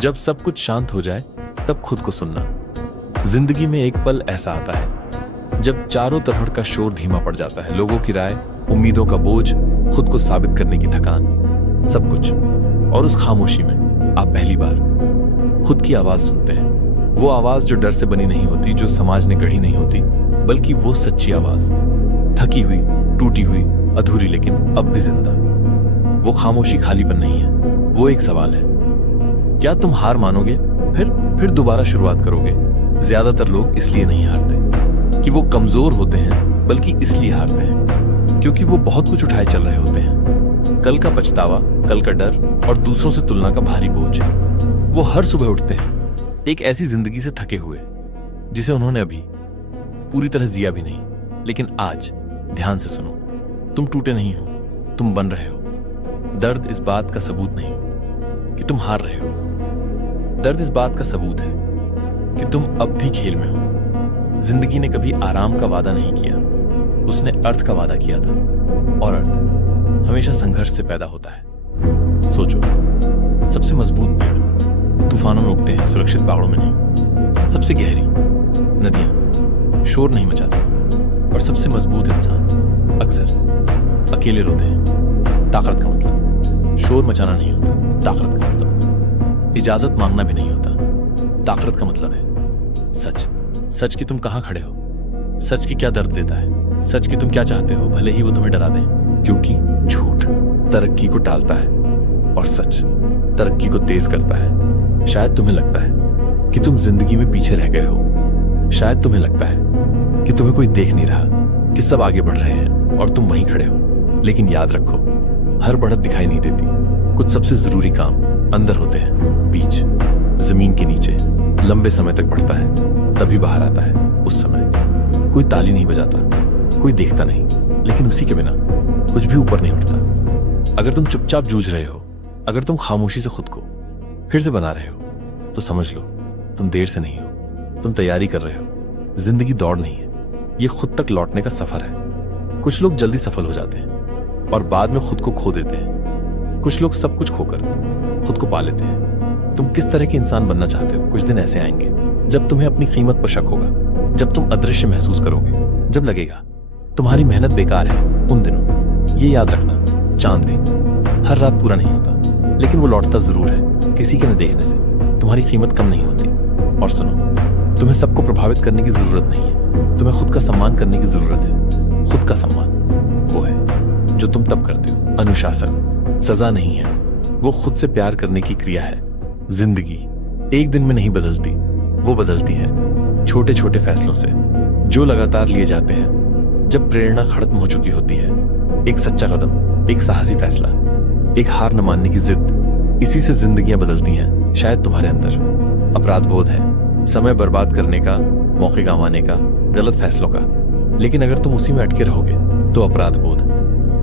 जब सब कुछ शांत हो जाए तब खुद को सुनना। जिंदगी में एक पल ऐसा आता है जब चारों तरह का शोर धीमा पड़ जाता है, लोगों की राय, उम्मीदों का बोझ, खुद को साबित करने की थकान, सब कुछ। और उस खामोशी में आप पहली बार खुद की आवाज सुनते हैं। वो आवाज जो डर से बनी नहीं होती, जो समाज ने गढ़ी नहीं होती, बल्कि वो सच्ची आवाज, थकी हुई, टूटी हुई, अधूरी, लेकिन अब भी जिंदा। वो खामोशी खालीपन नहीं है, वो एक सवाल है। क्या तुम हार मानोगे, फिर दोबारा शुरुआत करोगे? ज्यादातर लोग इसलिए नहीं हारते कि वो कमजोर होते हैं, बल्कि इसलिए हारते हैं क्योंकि वो बहुत कुछ उठाए चल रहे होते हैं। कल का पछतावा, कल का डर और दूसरों से तुलना का भारी बोझ। वो हर सुबह उठते हैं एक ऐसी जिंदगी से थके हुए जिसे उन्होंने अभी पूरी तरह जिया भी नहीं। लेकिन आज ध्यान से सुनो, तुम टूटे नहीं हो, तुम बन रहे हो। दर्द इस बात का सबूत नहीं कि तुम हार रहे हो, दर्द इस बात का सबूत है कि तुम अब भी खेल में हो। जिंदगी ने कभी आराम का वादा नहीं किया, उसने अर्थ का वादा किया था, और अर्थ हमेशा संघर्ष से पैदा होता है। सोचो, सबसे मजबूत पेड़ तूफानों में उगते हैं, सुरक्षित पहाड़ों में नहीं। सबसे गहरी नदियां शोर नहीं मचाती, और सबसे मजबूत इंसान अक्सर अकेले रोते हैं। ताकत का मतलब शोर मचाना नहीं होता, ताकत का मतलब इजाजत मांगना भी नहीं होता। ताकत का मतलब है सच, सच कि तुम कहां खड़े हो, सच कि क्या दर्द देता है, सच कि तुम क्या चाहते हो, भले ही वो तुम्हें डरा दे। क्योंकि झूठ तरक्की को टालता है और सच तरक्की को तेज करता है। शायद तुम्हें लगता है कि तुम जिंदगी में पीछे रह गए हो, शायद तुम्हें लगता है कि तुम्हें कोई देख नहीं रहा, कि सब आगे बढ़ रहे हैं और तुम वहीं खड़े हो। लेकिन याद रखो, हर बढ़त दिखाई नहीं देती। कुछ सबसे जरूरी काम अंदर होते हैं, बीच जमीन के नीचे, लंबे समय तक बढ़ता है, तभी बाहर आता है। उस समय कोई ताली नहीं बजाता, कोई देखता नहीं, लेकिन उसी के बिना कुछ भी ऊपर नहीं उठता। अगर तुम चुपचाप जूझ रहे हो, अगर तुम खामोशी से खुद को फिर से बना रहे हो, तो समझ लो तुम देर से नहीं हो, तुम तैयारी कर रहे हो। जिंदगी दौड़ नहीं है, ये खुद तक लौटने का सफर है। कुछ लोग जल्दी सफल हो जाते हैं और बाद में खुद को खो देते हैं। कुछ लोग सब कुछ खोकर खुद को पा लेते हैं। तुम किस तरह के इंसान बनना चाहते हो? कुछ दिन ऐसे आएंगे जब तुम्हें अपनी कीमत पर शक होगा, जब तुम अदृश्य महसूस करोगे, जब लगेगा तुम्हारी मेहनत बेकार है। उन दिनों ये याद रखना, चांद भी हर रात पूरा नहीं होता, लेकिन वो लौटता जरूर है। किसी के न देखने से तुम्हारी कीमत कम नहीं होती। और सुनो, तुम्हें सबको प्रभावित करने की जरूरत नहीं है, तुम्हें खुद का सम्मान करने की जरूरत है। खुद का सम्मान वो है जो तुम तब करते हो। अनुशासन सजा नहीं है, वो खुद से प्यार करने की क्रिया है। जिंदगी एक दिन में नहीं बदलती, वो बदलती है छोटे छोटे फैसलों से, जो लगातार लिए जाते हैं जब प्रेरणा खत्म हो चुकी होती है। एक सच्चा कदम, एक साहसी फैसला, एक हार न मानने की जिद, इसी से जिंदगियां बदलती हैं। शायद तुम्हारे अंदर अपराध बोध है, समय बर्बाद करने का, मौके गंवाने का, गलत फैसलों का, लेकिन अगर तुम उसी में अटके रहोगे तो अपराध बोध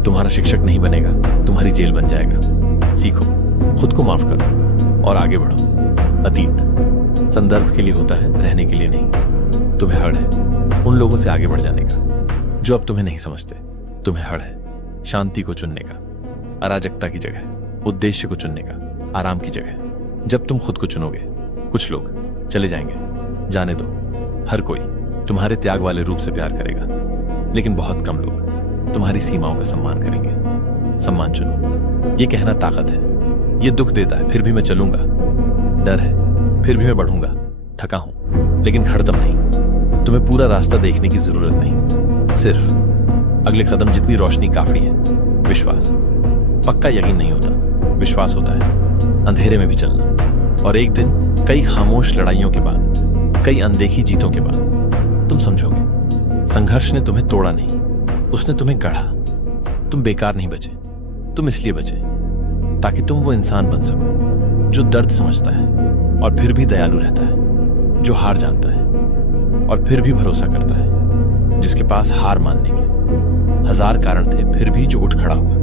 तुम्हारा शिक्षक नहीं बनेगा, तुम्हारी जेल बन जाएगा। सीखो, खुद को माफ करो और आगे बढ़ो। अतीत संदर्भ के लिए होता है, रहने के लिए नहीं। तुम्हें हड़ है उन लोगों से आगे बढ़ जाने का जो अब तुम्हें नहीं समझते। तुम्हें हड़ है शांति को चुनने का, अराजकता की जगह उद्देश्य को चुनने का, आराम की जगह। जब तुम खुद को चुनोगे, कुछ लोग चले जाएंगे, जाने दो। हर कोई तुम्हारे त्याग वाले रूप से प्यार करेगा, लेकिन बहुत कम लोग तुम्हारी सीमाओं का सम्मान करेंगे। सम्मान चुनो। ये कहना ताकत है। ये दुख देता है, फिर भी मैं चलूंगा। डर है, फिर भी मैं बढ़ूंगा। थका हूं, लेकिन खड़दम नहीं। तुम्हें पूरा रास्ता देखने की जरूरत नहीं, सिर्फ अगले कदम जितनी रोशनी काफी है। विश्वास, पक्का यकीन नहीं होता, विश्वास होता है अंधेरे में भी चलना। और एक दिन कई खामोश लड़ाइयों के बाद, कई अनदेखी जीतों के बाद तुम समझोगे संघर्ष ने तुम्हें तोड़ा नहीं, उसने तुम्हें गढ़ा। तुम बेकार नहीं बचे, तुम इसलिए बचे ताकि तुम वो इंसान बन सको जो दर्द समझता है और फिर भी दयालु रहता है, जो हार जानता है और फिर भी भरोसा करता है, जिसके पास हार मानने के हजार कारण थे फिर भी जो उठ खड़ा हुआ।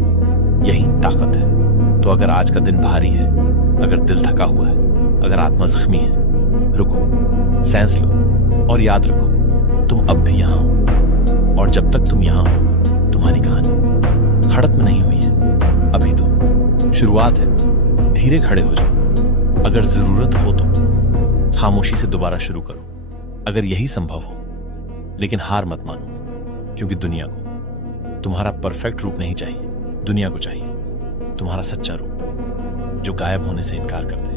यही ताकत है। तो अगर आज का दिन भारी है, अगर दिल थका हुआ है, अगर आत्मा जख्मी है, रुको, सांस लो और याद रखो तुम अब भी यहां हो। और जब तक तुम यहां हो, तुम्हारी कहानी खत्म नहीं हुई है। अभी तो शुरुआत है। धीरे खड़े हो जाओ, अगर जरूरत हो तो खामोशी से दोबारा शुरू करो, अगर यही संभव हो। लेकिन हार मत मानो, क्योंकि दुनिया को तुम्हारा परफेक्ट रूप नहीं चाहिए। दुनिया को चाहिए तुम्हारा सच्चा रूप, जो गायब होने से इनकार कर दे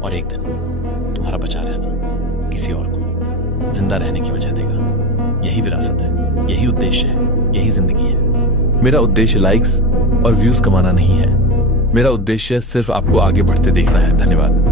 और एक दिन तुम्हारा बचा रहना किसी और को जिंदा रहने की वजह देगा। यही विरासत है, यही उद्देश्य है, यही जिंदगी है। मेरा उद्देश्य लाइक्स और व्यूज कमाना नहीं है। मेरा उद्देश्य सिर्फ आपको आगे बढ़ते देखना है। धन्यवाद।